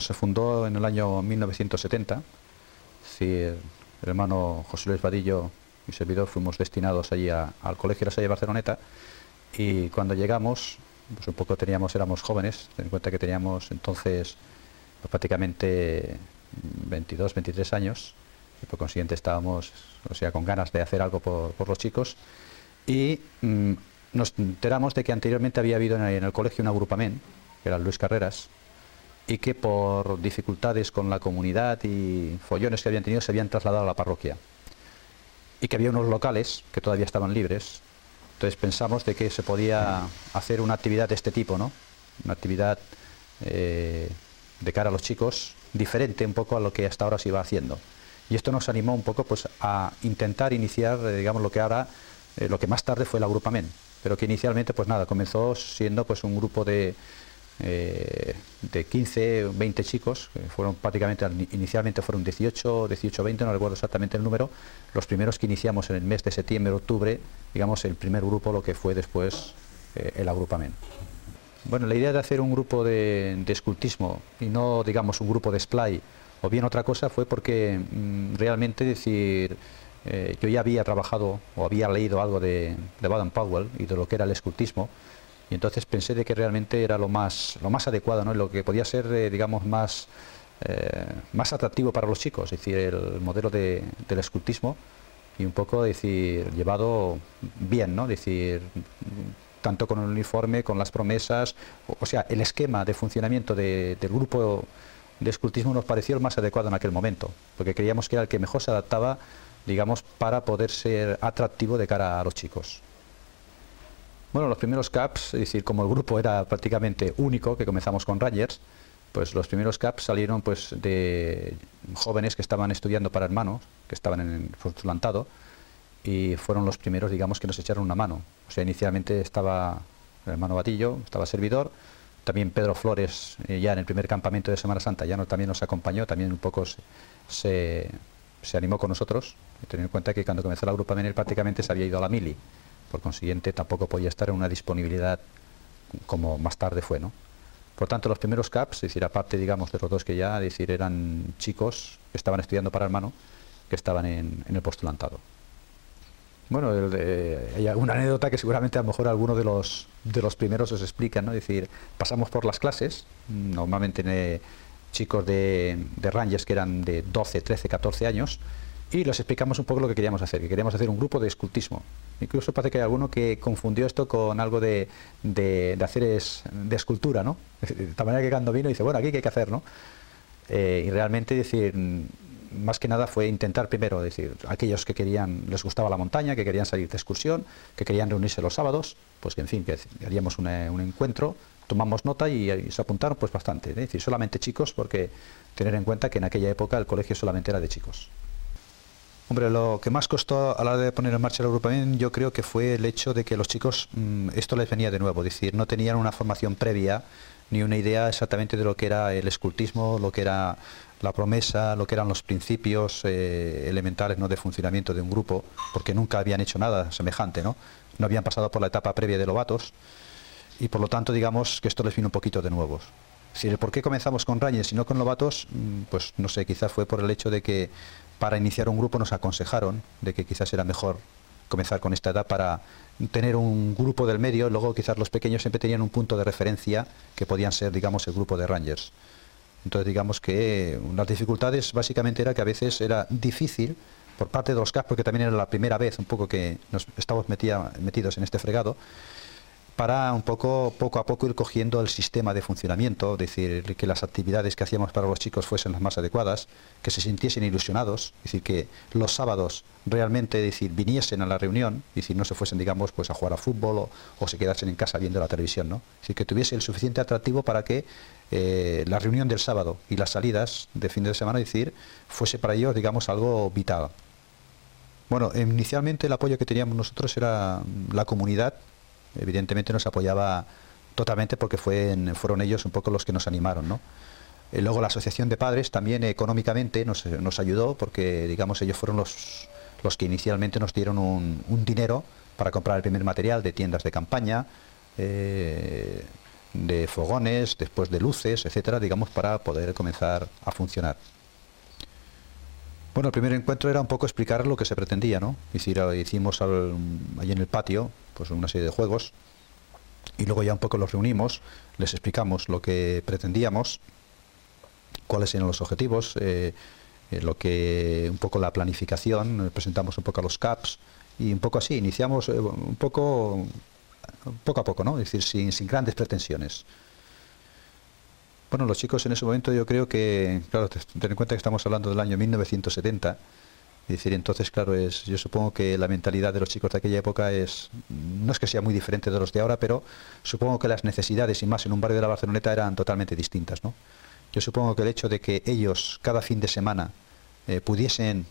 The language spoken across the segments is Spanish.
se fundó en el año 1970. Sí, el hermano José Luis Vadillo y servidor fuimos destinados allí al Colegio La Salle Barceloneta, y cuando llegamos, pues un poco éramos jóvenes, ten en cuenta que teníamos entonces pues, prácticamente 22, 23 años, y por consiguiente estábamos, o sea, con ganas de hacer algo por los chicos, y nos enteramos de que anteriormente había habido en el colegio un agrupament, que era Luis Carreras, y que por dificultades con la comunidad y follones que habían tenido se habían trasladado a la parroquia, y que había unos locales que todavía estaban libres. Entonces pensamos de que se podía hacer una actividad de este tipo, ¿no? Una actividad de cara a los chicos, diferente un poco a lo que hasta ahora se iba haciendo. Y esto nos animó un poco pues a intentar iniciar, digamos, lo que ahora, lo que más tarde fue el agrupament, pero que inicialmente pues nada, comenzó siendo pues un grupo de 15 o 20 chicos, que fueron prácticamente, inicialmente fueron 18, 20, no recuerdo exactamente el número, los primeros que iniciamos en el mes de septiembre, octubre, digamos el primer grupo, lo que fue después el agrupament. Bueno, la idea de hacer un grupo de escultismo y no, digamos, un grupo de splay o bien otra cosa fue porque realmente decir, yo ya había trabajado o había leído algo de Baden-Powell y de lo que era el escultismo, y entonces pensé de que realmente era lo más adecuado, ¿no? Y lo que podía ser, digamos, más atractivo para los chicos, es decir, el modelo del escultismo, y un poco, decir, llevado bien, ¿no? Decir, tanto con el uniforme, con las promesas, o sea, el esquema de funcionamiento del grupo de escultismo nos pareció el más adecuado en aquel momento, porque creíamos que era el que mejor se adaptaba, digamos, para poder ser atractivo de cara a los chicos. Bueno, los primeros CAPs, es decir, como el grupo era prácticamente único, que comenzamos con Rangers, pues los primeros CAPs salieron pues de jóvenes que estaban estudiando para hermanos, que estaban en el postulantado, y fueron los primeros, digamos, que nos echaron una mano. O sea, inicialmente estaba el hermano Batillo, estaba servidor, también Pedro Flores, ya en el primer campamento de Semana Santa, ya también nos acompañó, también un poco se animó con nosotros. Teniendo en cuenta que cuando comenzó el agrupamiento él prácticamente se había ido a la mili, por consiguiente tampoco podía estar en una disponibilidad como más tarde fue, ¿no? Por tanto, los primeros CAPs, es decir, aparte, digamos, de los dos que ya, es decir, eran chicos que estaban estudiando para hermano, que estaban en el postulantado. Bueno, hay una anécdota que seguramente a lo mejor alguno de los primeros os explican, ¿no? Es decir, pasamos por las clases, normalmente chicos de Rangers que eran de 12, 13, 14 años, y les explicamos un poco lo que queríamos hacer, que queríamos hacer un grupo de escultismo. Incluso parece que hay alguno que confundió esto con algo de hacer de escultura, ¿no? De tal manera que cuando vino dice, bueno, aquí qué hay que hacer, ¿no? Y realmente, decir, más que nada fue intentar primero, decir, aquellos que les gustaba la montaña, que querían salir de excursión, que querían reunirse los sábados, pues que en fin, que haríamos un encuentro, tomamos nota y se apuntaron pues bastante, es decir, solamente chicos, porque tener en cuenta que en aquella época el colegio solamente era de chicos. Hombre, lo que más costó a la hora de poner en marcha el agrupamiento yo creo que fue el hecho de que los chicos, esto les venía de nuevo, es decir, no tenían una formación previa ni una idea exactamente de lo que era el escultismo, lo que era la promesa, lo que eran los principios elementales, ¿no?, de funcionamiento de un grupo, porque nunca habían hecho nada semejante, ¿no? No habían pasado por la etapa previa de Lobatos, y por lo tanto digamos que esto les vino un poquito de nuevos. Si el por qué comenzamos con Rangers y no con Lobatos, pues no sé, quizás fue por el hecho de que para iniciar un grupo nos aconsejaron de que quizás era mejor comenzar con esta edad para tener un grupo del medio, luego quizás los pequeños siempre tenían un punto de referencia que podían ser, digamos, el grupo de Rangers. Entonces digamos que las dificultades básicamente era que a veces era difícil por parte de los CAP, porque también era la primera vez un poco que nos estábamos metidos en este fregado, para un poco a poco ir cogiendo el sistema de funcionamiento, es decir, que las actividades que hacíamos para los chicos fuesen las más adecuadas, que se sintiesen ilusionados, es decir, que los sábados realmente, es decir, viniesen a la reunión, es decir, no se fuesen, digamos, pues a jugar a fútbol o se quedasen en casa viendo la televisión, ¿no? Es decir, que tuviese el suficiente atractivo para que la reunión del sábado y las salidas de fin de semana, es decir, fuese para ellos, digamos, algo vital. Bueno, inicialmente el apoyo que teníamos nosotros era la comunidad. Evidentemente nos apoyaba totalmente porque fueron ellos un poco los que nos animaron, ¿no? Luego la asociación de padres también económicamente nos ayudó porque, digamos, ellos fueron los que inicialmente nos dieron un dinero para comprar el primer material de tiendas de campaña, de fogones, después de luces, etcétera, digamos, para poder comenzar a funcionar. Bueno, el primer encuentro era un poco explicar lo que se pretendía, ¿no? Es decir, hicimos allí en el patio pues una serie de juegos y luego ya un poco los reunimos, les explicamos lo que pretendíamos, cuáles eran los objetivos, lo que un poco la planificación, presentamos un poco a los CAPs y un poco así, iniciamos un poco a poco, ¿no? Es decir, sin grandes pretensiones. Bueno, los chicos en ese momento yo creo que, claro, ten en cuenta que estamos hablando del año 1970, es decir, entonces, claro, yo supongo que la mentalidad de los chicos de aquella época no es que sea muy diferente de los de ahora, pero supongo que las necesidades, y más en un barrio de la Barceloneta, eran totalmente distintas, ¿no? Yo supongo que el hecho de que ellos cada fin de semana pudiesen,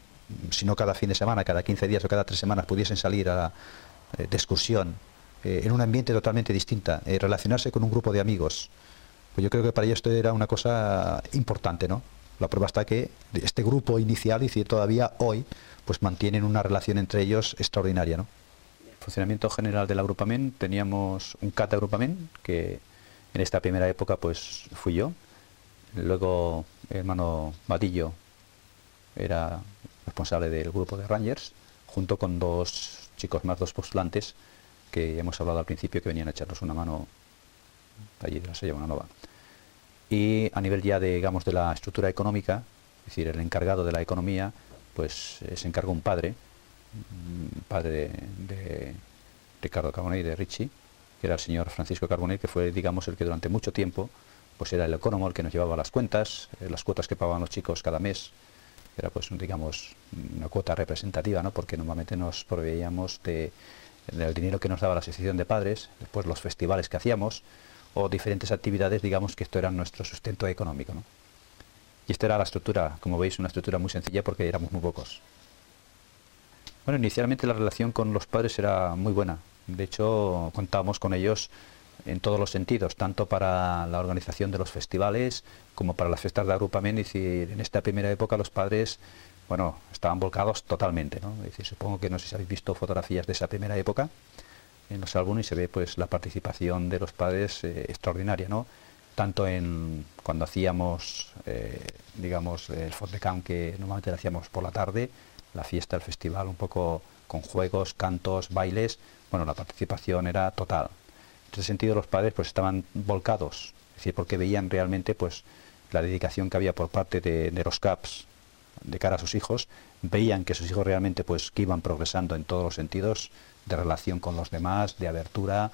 si no cada fin de semana, cada 15 días o cada 3 semanas, pudiesen salir de excursión en un ambiente totalmente distinto, relacionarse con un grupo de amigos, pues yo creo que para ellos esto era una cosa importante, ¿no? La prueba está que este grupo inicial, y todavía hoy, pues mantienen una relación entre ellos extraordinaria, ¿no? El funcionamiento general del agrupamiento, teníamos un CAT de agrupamiento, que en esta primera época pues fui yo. Luego el hermano Vadillo era responsable del grupo de Rangers, junto con dos chicos más, dos postulantes, que hemos hablado al principio, que venían a echarnos una mano allí de la Sella Bonanova. Y a nivel ya de, digamos, de la estructura económica, es decir, el encargado de la economía, pues se encargó un padre de Ricardo Carbonell y de Richie, que era el señor Francisco Carbonell, que fue, digamos, el que durante mucho tiempo pues era el economo, el que nos llevaba las cuentas, las cuotas que pagaban los chicos cada mes. Era, pues, digamos, una cuota representativa, ¿no? Porque normalmente nos proveíamos del dinero que nos daba la asociación de padres, después los festivales que hacíamos, o diferentes actividades, digamos que esto era nuestro sustento económico, ¿no? Y esta era la estructura, como veis, una estructura muy sencilla porque éramos muy pocos. Bueno, inicialmente la relación con los padres era muy buena. De hecho, contábamos con ellos en todos los sentidos, tanto para la organización de los festivales como para las fiestas de agrupamiento. Es decir, en esta primera época los padres, bueno, estaban volcados totalmente, ¿no? Es decir, supongo que no sé si habéis visto fotografías de esa primera época en los álbumes, y se ve pues la participación de los padres extraordinaria, ¿no? Tanto cuando hacíamos, digamos, el Fort de Camp, que normalmente lo hacíamos por la tarde, la fiesta, el festival, un poco con juegos, cantos, bailes, bueno, la participación era total. En ese sentido los padres pues estaban volcados, es decir, porque veían realmente pues la dedicación que había por parte de los CAPs de cara a sus hijos, veían que sus hijos realmente pues que iban progresando en todos los sentidos, de relación con los demás, de abertura,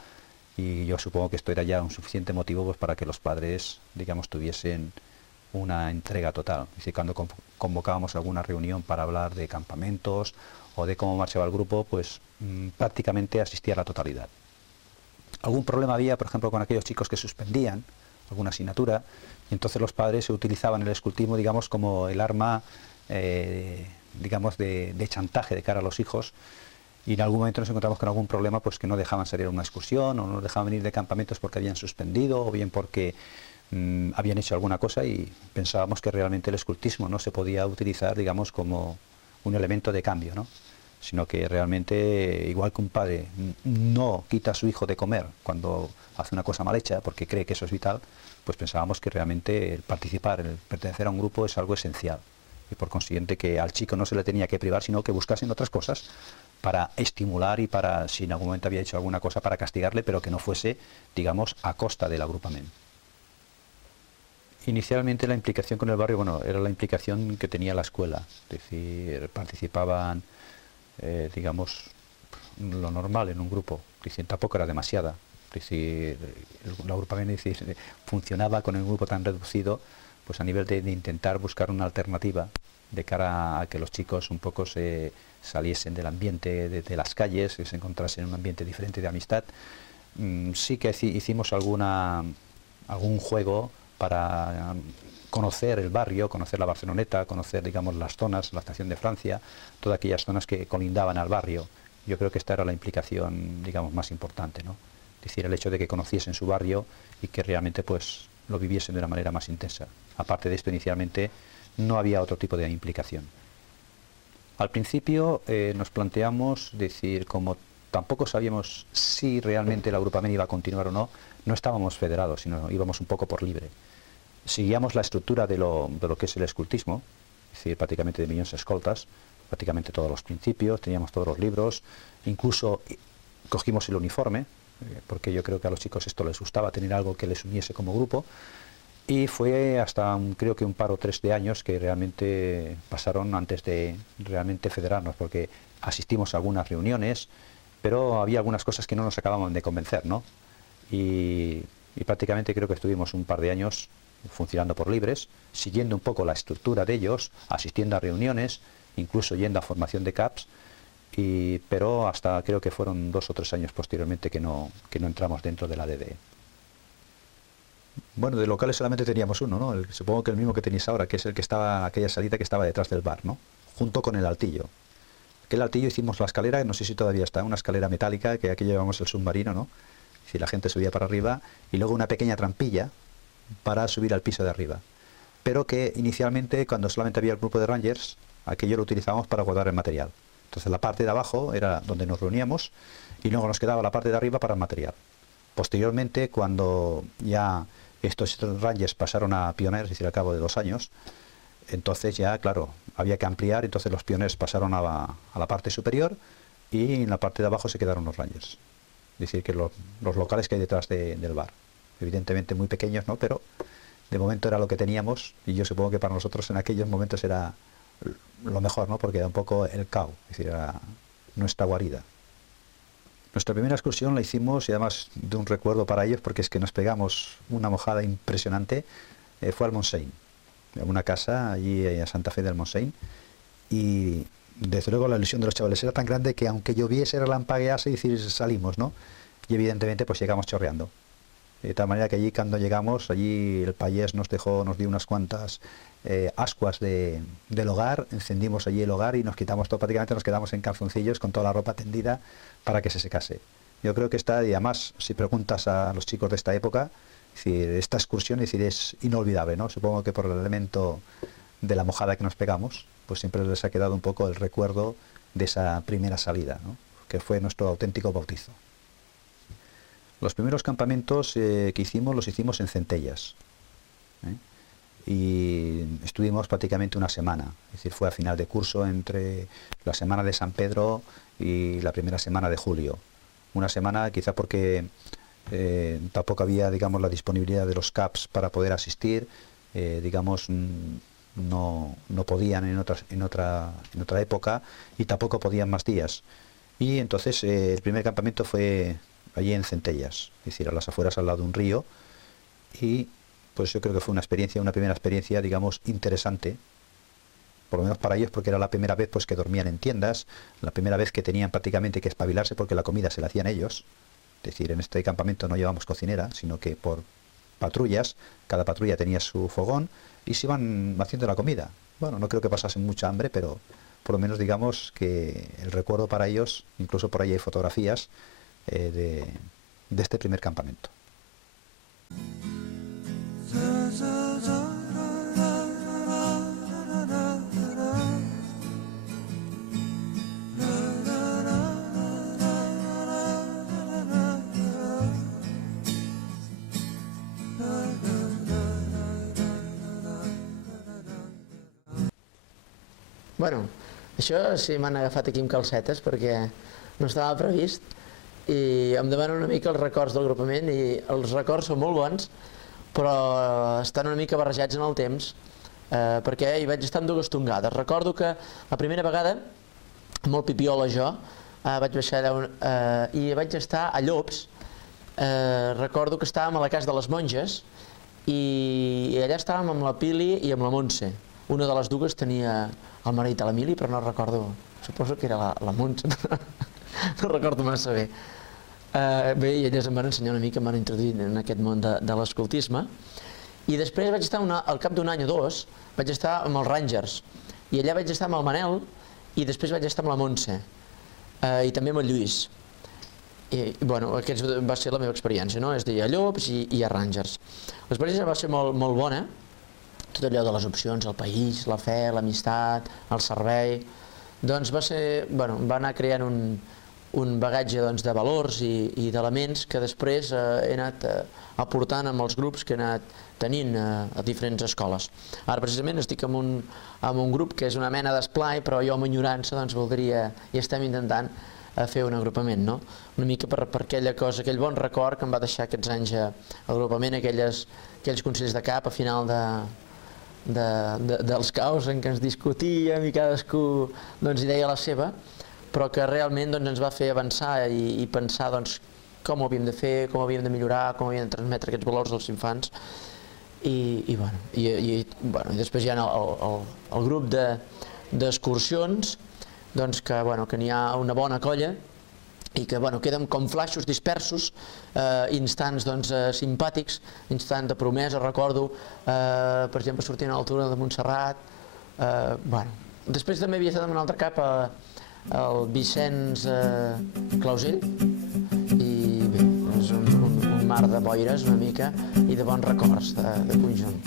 y yo supongo que esto era ya un suficiente motivo pues para que los padres, digamos, tuviesen una entrega total. Es decir, cuando convocábamos alguna reunión para hablar de campamentos o de cómo marchaba el grupo, pues prácticamente asistía a la totalidad. Algún problema había, por ejemplo, con aquellos chicos que suspendían alguna asignatura, y entonces los padres se utilizaban el escultismo, digamos, como el arma, digamos, de chantaje de cara a los hijos, y en algún momento nos encontramos con algún problema, pues que no dejaban salir a una excursión, o no nos dejaban venir de campamentos porque habían suspendido, o bien porque habían hecho alguna cosa, y pensábamos que realmente el escultismo no se podía utilizar, digamos, como un elemento de cambio, ¿no? Sino que realmente, igual que un padre no quita a su hijo de comer cuando hace una cosa mal hecha porque cree que eso es vital, pues pensábamos que realmente el participar, el pertenecer a un grupo es algo esencial, y por consiguiente que al chico no se le tenía que privar, sino que buscasen otras cosas para estimular y para, si en algún momento había hecho alguna cosa, para castigarle, pero que no fuese, digamos, a costa del agrupamiento. Inicialmente la implicación con el barrio, bueno, era la implicación que tenía la escuela, es decir, participaban, digamos, lo normal en un grupo, es decir, tampoco era demasiada, es decir, el agrupamiento, es decir, funcionaba con el grupo tan reducido, pues a nivel de intentar buscar una alternativa de cara a que los chicos un poco se saliesen del ambiente de las calles, que se encontrasen en un ambiente diferente de amistad. Sí que hicimos algún juego para conocer el barrio, conocer la Barceloneta, conocer, digamos, las zonas, la estación de Francia, todas aquellas zonas que colindaban al barrio. Yo creo que esta era la implicación, digamos, más importante, ¿no? Es decir, el hecho de que conociesen su barrio y que realmente pues lo viviesen de una manera más intensa. Aparte de esto, inicialmente no había otro tipo de implicación. Al principio nos planteamos decir, como tampoco sabíamos si realmente el agrupamiento iba a continuar o no. No estábamos federados, sino íbamos un poco por libre. Seguíamos la estructura de lo que es el escultismo, es decir, prácticamente de millones de escoltas, prácticamente todos los principios, teníamos todos los libros, incluso cogimos el uniforme, porque yo creo que a los chicos esto les gustaba, tener algo que les uniese como grupo, y fue hasta creo que un par o tres de años que realmente pasaron antes de realmente federarnos, porque asistimos a algunas reuniones, pero había algunas cosas que no nos acababan de convencer, ¿no? Y prácticamente creo que estuvimos un par de años funcionando por libres, siguiendo un poco la estructura de ellos, asistiendo a reuniones, incluso yendo a formación de CAPS, pero hasta creo que fueron 2 o 3 años posteriormente que no entramos dentro de la DDE. Bueno, de locales solamente teníamos uno, ¿no? Supongo que el mismo que tenéis ahora, que es el que estaba, aquella salida que estaba detrás del bar, ¿no? Junto con el altillo. Aquel altillo hicimos la escalera, no sé si todavía está, una escalera metálica, que aquí llevamos el submarino, ¿no? Si la gente subía para arriba, y luego una pequeña trampilla para subir al piso de arriba. Pero que inicialmente, cuando solamente había el grupo de Rangers, aquello lo utilizábamos para guardar el material. Entonces la parte de abajo era donde nos reuníamos y luego nos quedaba la parte de arriba para el material. Posteriormente, cuando ya estos Rangers pasaron a Pioneers, es decir, al cabo de 2 años, entonces ya, claro, había que ampliar, entonces los Pioneers pasaron a la parte superior y en la parte de abajo se quedaron los Rangers. Es decir, que los locales que hay detrás del bar. Evidentemente muy pequeños, ¿no? Pero de momento era lo que teníamos y yo supongo que para nosotros en aquellos momentos era lo mejor, ¿no? Porque era un poco el CAU, es decir, era nuestra guarida. Nuestra primera excursión la hicimos, y además de un recuerdo para ellos, porque es que nos pegamos una mojada impresionante, fue al Montseny, a una casa allí a Santa Fe del Montseny, y desde luego la ilusión de los chavales era tan grande que aunque lloviese, relampaguease, y decir, salimos, ¿no? Y evidentemente pues llegamos chorreando. De tal manera que allí cuando llegamos, allí el payés nos dio unas cuantas ascuas del hogar, encendimos allí el hogar y nos quitamos todo, prácticamente nos quedamos en calzoncillos con toda la ropa tendida para que se secase. Yo creo que y además, si preguntas a los chicos de esta época, es decir, esta excursión es inolvidable, ¿no? Supongo que por el elemento de la mojada que nos pegamos, pues siempre les ha quedado un poco el recuerdo de esa primera salida, ¿no? Que fue nuestro auténtico bautizo. Los primeros campamentos que hicimos, los hicimos en Centellas, y estuvimos prácticamente una semana, es decir, fue a final de curso entre la semana de San Pedro y la primera semana de julio. Una semana quizá porque tampoco había, digamos, la disponibilidad de los CAPS para poder asistir, digamos, no podían en otra época y tampoco podían más días. Y entonces el primer campamento fue allí en Centellas, es decir, a las afueras al lado de un río, y pues yo creo que fue una primera experiencia, digamos, interesante, por lo menos para ellos, porque era la primera vez pues que dormían en tiendas, la primera vez que tenían prácticamente que espabilarse porque la comida se la hacían ellos, es decir, en este campamento no llevamos cocinera, sino que por patrullas, cada patrulla tenía su fogón y se iban haciendo la comida. Bueno, no creo que pasasen mucha hambre, pero por lo menos digamos que el recuerdo para ellos, incluso por ahí hay fotografías, de este primer campamento. Bueno, això sí m'han agafat aquí amb calcetes perquè no estava previst i em demanen una mica els records del grupament i els records són molt bons però estan una mica barrejats en el temps perquè hi vaig estar en 2 tongades. Recordo que la primera vegada, molt pipiola jo, vaig baixar allà i vaig estar a Llops. Recordo que estàvem a la casa de les monges i allà estàvem amb la Pili i amb la Montse. Una de les dues tenia el marit a l'Emili, però no recordo, suposo que era la Montse, no recordo massa bé. Bé, i elles em van ensenyar una mica, em van introduir en aquest món de l'escoltisme. I després vaig estar, al cap d'un any o 2, vaig estar amb els Rangers. I allà vaig estar amb el Manel i després vaig estar amb la Montse. I també amb el Lluís. I, bueno, aquesta va ser la meva experiència, no? És a dir, a Llops i a Rangers. L'experiència va ser molt bona, tot allò de les opcions, el país, la fe, l'amistat, el servei, doncs va ser, bueno, va anar creant un bagatge de valors i d'elements que després he anat aportant amb els grups que he anat tenint a diferents escoles. Ara precisament estic en un grup que és una mena d'esplai, però jo amb enyorança voldria, i estem intentant fer un agrupament, una mica per aquella cosa, aquell bon record que em va deixar aquests anys d'agrupament, aquells consells de cap a final dels caos en què ens discutíem i cadascú hi deia la seva, però que realment ens va fer avançar i pensar com ho havíem de fer, com ho havíem de millorar, com havíem de transmetre aquests valors als infants. I després hi ha el grup d'excursions, que n'hi ha una bona colla i que queden com flaixos dispersos, instants simpàtics, instants de promesa. Recordo, per exemple, sortint a l'altura de Montserrat. Després també havia estat en un altre cap, el Vicenç Clausell, i bé, és un mar de boires una mica i de bons records de conjunt.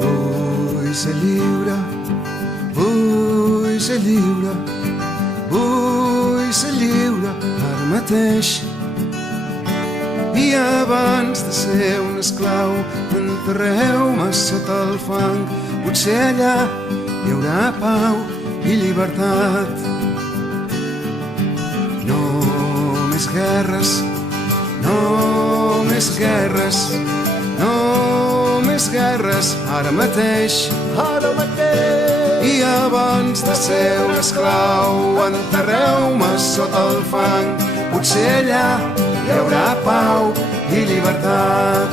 Vull ser lliure, vull ser lliure, vull ser lliure ara mateix. I abans de ser un esclau enterreu-me sota el fang, potser allà hi haurà pau i llibertat. No més guerres, no més guerres, no més guerres ara mateix, ara mateix. I abans de ser un esclau enterreu-me sota el fang, potser allà hi haurà pau i llibertat.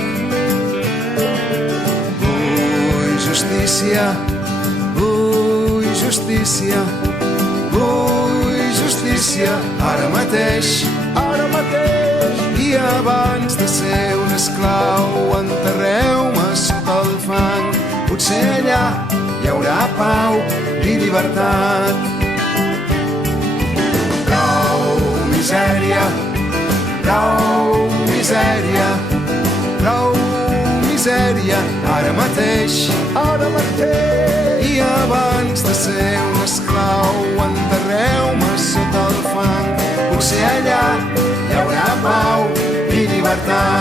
Vull justícia, vull justícia, vull justícia ara mateix, ara mateix. I abans de ser un esclau enterreu-me sota el fang, potser allà hi haurà pau i llibertat. Prou misèria, prou misèria, prou misèria ara mateix, ara mateix. I abans de ser un esclau enterreu-me sota el fang, potser allà hi haurà pau i llibertat.